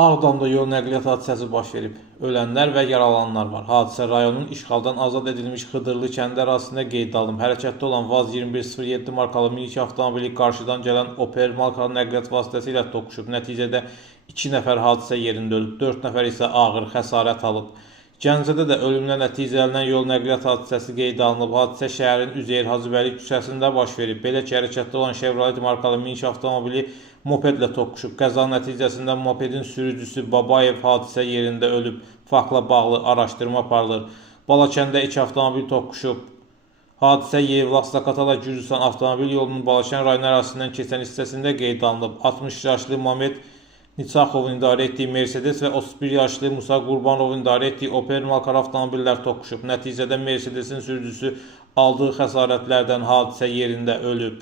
Ağdamda yol nəqliyyat hadisəsi baş verib. Ölənlər və yaralananlar var. Hadisə rayonun işğaldan azad edilmiş Xıdırlı kəndi ərazisində qeydə alınıb. Hərəkətdə olan VAZ 2107 markalı minik avtomobili qarşıdan gələn Opel markalı nəqliyyat vasitəsi ilə toqquşub. Nəticədə 2 nəfər hadisə yerində ölüb, 4 nəfər isə ağır xəsarət alıb. Gəncədə də ölümlə nəticələnən yol nəqliyyat hadisəsi qeydə alınıb. Hadisə şəhərin Üzeyir Hacıbəyli küçəsində baş verib. Belə ki, hərəkətdə olan Chevrolet markalı minik avtomobili mopedlə toqquşub. Qəza nəticəsində mopedin sürücüsü Babayev hadisə yerində ölüb. Faktla bağlı araşdırma aparılır. Balakəndə 2 avtomobil toqquşub. Hadisə Yevlax-Zaqatala Gürcüstan avtomobil yolunun Balakən rayonu ərazisindən keçən hissəsində qeydə alınıb. 60 yaşlı Mamet Nitsakhovun idarə etdiyi Mercedes və 31 yaşlı Musa Qurbanovun idarə etdiyi Opel markalı avtomobillər toqquşub. Nəticədə Mercedesin sürücüsü aldığı xəsarətlərdən hadisə yerində ölüb.